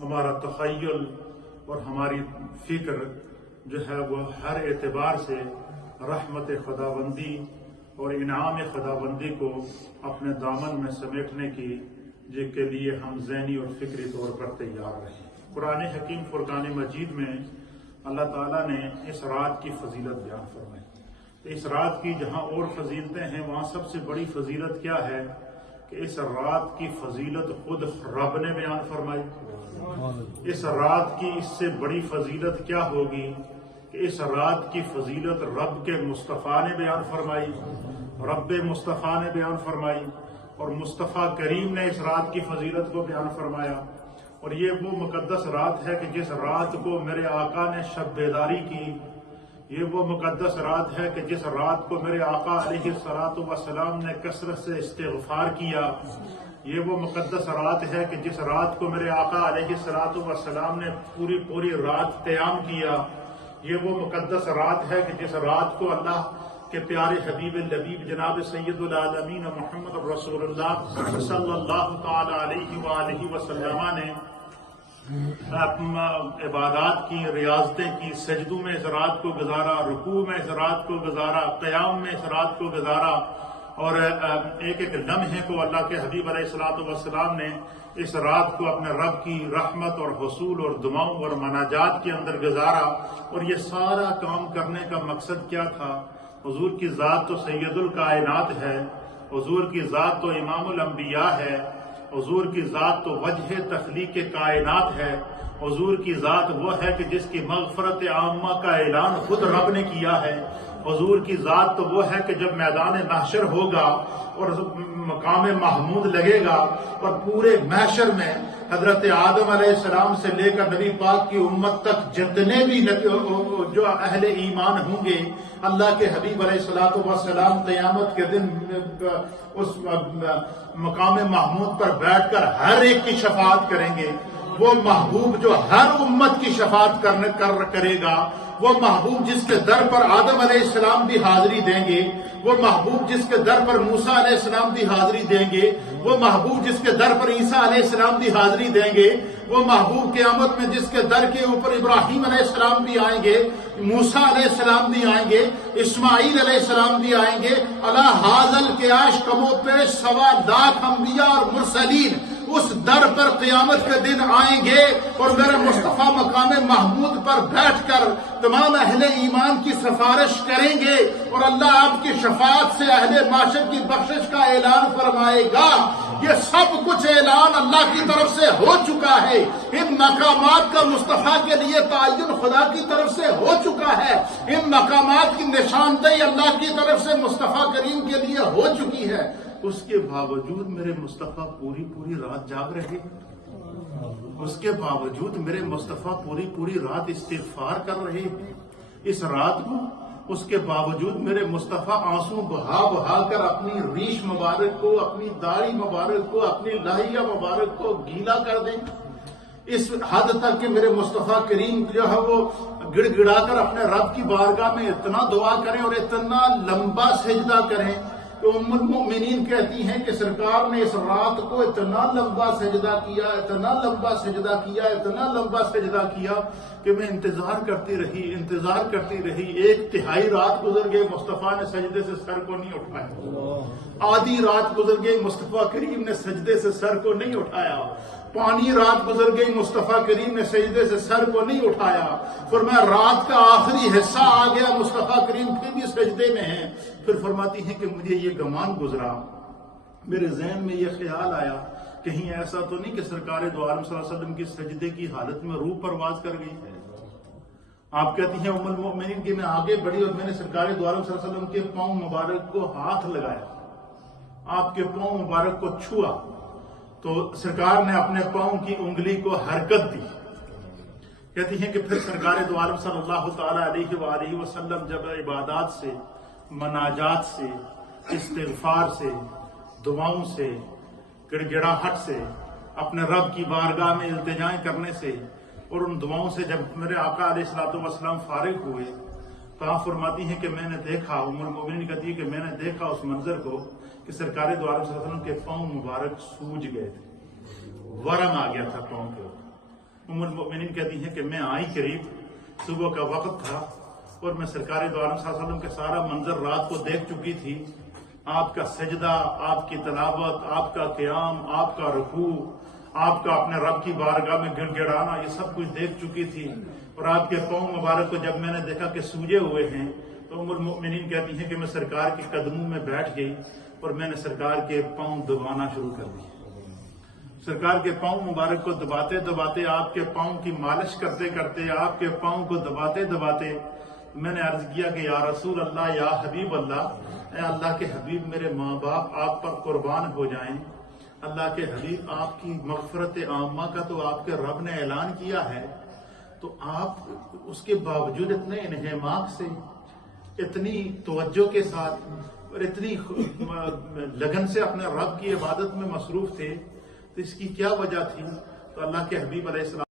ہمارا تخیل اور ہماری فکر جو ہے وہ ہر اعتبار سے رحمت خداوندی اور انعام خداوندی کو اپنے دامن میں سمیٹنے کے لیے ہم ذہنی اور فکری طور پر تیار رہیں۔ قرآن حکیم فرقان مجید میں اللہ تعالیٰ نے اس رات کی فضیلت بیان فرمائی۔ اس رات کی جہاں اور فضیلتیں ہیں وہاں سب سے بڑی فضیلت کیا ہے کہ اس رات کی فضیلت خود رب نے بیان فرمائی۔ اس رات کی اس سے بڑی فضیلت کیا ہوگی کہ اس رات کی فضیلت رب کے مصطفیٰ نے بیان فرمائی، رب مصطفیٰ نے بیان فرمائی، اور مصطفیٰ کریم نے اس رات کی فضیلت کو بیان فرمایا۔ اور یہ وہ مقدس رات ہے کہ جس رات کو میرے آقا نے شب بیداری کی، یہ وہ مقدس رات ہے کہ جس رات کو میرے آقا علیہ الصلوۃ والسلام نے کثرت سے استغفار کیا، یہ وہ مقدس رات ہے کہ جس رات کو میرے آقا علیہ الصلوۃ والسلام نے پوری رات قیام کیا، یہ وہ مقدس رات ہے کہ جس رات کو اللہ کے پیارے حبیب لبیب جناب سید العالمین محمد رسول اللہ صلی اللہ تعالی علیہ وآلہ وسلم نے عبادات کی، ریاضتیں کی، سجدوں میں اس رات کو گزارا، رکوع میں اس رات کو گزارا، قیام میں اس رات کو گزارا، اور ایک ایک لمحے کو اللہ کے حبیب علیہ الصلوۃ والسلام نے اس رات کو اپنے رب کی رحمت اور حصول اور دعاؤں اور مناجات کے اندر گزارا۔ اور یہ سارا کام کرنے کا مقصد کیا تھا؟ حضور کی ذات تو سید الکائنات ہے، حضور کی ذات تو امام الانبیاء ہے، حضور کی ذات تو وجہ تخلیق کائنات ہے، حضور کی ذات وہ ہے کہ جس کی مغفرت عامہ کا اعلان خود رب نے کیا ہے، حضور کی ذات تو وہ ہے کہ جب میدان محشر ہوگا اور مقام محمود لگے گا اور پورے محشر میں حضرت آدم علیہ السلام سے لے کر نبی پاک کی امت تک جتنے بھی جو اہل ایمان ہوں گے، اللہ کے حبیب علیہ الصلوۃ والسلام قیامت کے دن اس مقام محمود پر بیٹھ کر ہر ایک کی شفاعت کریں گے۔ وہ محبوب جو ہر امت کی شفاعت کرے گا، وہ محبوب جس کے در پر آدم علیہ السلام بھی حاضری دیں گے، وہ محبوب جس کے در پر موسیٰ علیہ السلام بھی حاضری دیں گے، وہ محبوب جس کے در پر عیسیٰ علیہ السلام بھی حاضری دیں گے، وہ محبوب قیامت میں جس کے در کے اوپر ابراہیم علیہ السلام بھی آئیں گے، موسیٰ علیہ السلام بھی آئیں گے، اسماعیل علیہ السلام بھی آئیں گے، علی ھذا القیاس کم و پیش 1.25 لاکھ انبیاء اور مرسلین اس در پر قیامت کے دن آئیں گے اور میرے مصطفیٰ مقام محمود پر بیٹھ کر تمام اہل ایمان کی سفارش کریں گے، اور اللہ آپ کی شفاعت سے اہل معاشر کی بخشش کا اعلان فرمائے گا۔ یہ سب کچھ اعلان اللہ کی طرف سے ہو چکا ہے، ان مقامات کا مصطفیٰ کے لیے تعین خدا کی طرف سے ہو چکا ہے، ان مقامات کی نشاندہی اللہ کی طرف سے مصطفیٰ کریم کے لیے ہو چکی ہے۔ اس کے باوجود میرے مصطفیٰ پوری رات جاگ رہے، اس کے باوجود میرے مصطفیٰ پوری رات استغفار کر رہے اس رات کو، اس کے باوجود میرے مصطفیٰ آنسو بہا کر اپنی ریش مبارک کو، اپنی داڑھی مبارک کو، اپنی لحیہ مبارک کو گیلا کر دیں، اس حد تک کہ میرے مصطفیٰ کریم جو ہے وہ گڑ گڑا کر اپنے رب کی بارگاہ میں اتنا دعا کریں اور اتنا لمبا سجدہ کریں کہ ام المؤمنین کہتی ہیں کہ سرکار نے اس رات کو اتنا لمبا سجدہ کیا، اتنا لمبا سجدہ کیا، اتنا لمبا سجدہ کیا کہ میں انتظار کرتی رہی، 1/3 رات گزر گئی، مصطفیٰ نے سجدے سے سر کو نہیں اٹھایا، آدھی رات گزر گئی، مصطفیٰ کریم نے سجدے سے سر کو نہیں اٹھایا، پانی رات گزر گئی، مصطفیٰ کریم نے سجدے سے سر کو نہیں اٹھایا، فرمایا رات کا آخری حصہ آ گیا، مصطفیٰ کریم پھر بھی سجدے میں ہیں۔ پھر فرماتی ہیں کہ مجھے یہ گمان گزرا، میرے ذہن میں یہ خیال آیا کہیں ایسا تو نہیں کہ سرکار دو عالم صلی اللہ علیہ وسلم کی سجدے کی حالت میں روح پرواز کر گئی ہے۔ آپ کہتی ہیں ام المؤمنین کہ میں آگے بڑھی اور میں نے سرکار دو عالم صلی اللہ علیہ وسلم کے پاؤں مبارک کو ہاتھ لگایا، آپ کے پاؤں مبارک کو چھوا تو سرکار نے اپنے پاؤں کی انگلی کو حرکت دی۔ کہتی ہیں کہ پھر سرکار دو عالم صلی اللہ تعالی علیہ وآلہ وسلم جب عبادات سے، مناجات سے، استغفار سے، دعاؤں سے، گڑ گڑاہٹ سے، اپنے رب کی بارگاہ میں التجائیں کرنے سے اور ان دعاؤں سے جب میرے آقا علیہ الصلوۃ والسلام فارغ ہوئے تو آپ فرماتی ہیں کہ میں نے دیکھا، ام المؤمنین کہتی ہے کہ میں نے دیکھا اس منظر کو کہ سرکار دو عالم صلی اللہ علیہ وسلم کے پاؤں مبارک سوج گئے تھے، ورم آ گیا تھا پاؤں کے اوپر، ام المؤمنین کہتی ہیں کہ میں آئی قریب، صبح کا وقت تھا اور میں سرکار دو عالم صلی اللہ علیہ وسلم کے سارا منظر رات کو دیکھ چکی تھی، آپ کا سجدہ، آپ کی تلاوت، آپ کا قیام، آپ کا رکوع، آپ کا اپنے رب کی بارگاہ میں گڑ گڑانا، یہ سب کچھ دیکھ چکی تھی۔ اور آپ کے پاؤں مبارک کو جب میں نے دیکھا کہ سوجے ہوئے ہیں تو ام المؤمنین کہتی ہیں کہ میں سرکار کے قدموں میں بیٹھ گئی اور میں نے سرکار کے پاؤں دبانا شروع کر دی۔ سرکار کے پاؤں مبارک کو دباتے دباتے، آپ کے پاؤں کی مالش کرتے کرتے، آپ کے پاؤں کو دباتے دباتے میں نے عرض کیا کہ یا رسول اللہ، یا حبیب اللہ، اے اللہ کے حبیب، میرے ماں باپ آپ پر قربان ہو جائیں۔ اللہ کے حبیب، آپ کی مغفرت عامہ کا تو آپ کے رب نے اعلان کیا ہے، تو آپ اس کے باوجود اتنے انہماک سے، اتنی توجہ کے ساتھ اور اتنی لگن سے اپنے رب کی عبادت میں مصروف تھے، تو اس کی کیا وجہ تھی؟ تو اللہ کے حبیب علیہ السلام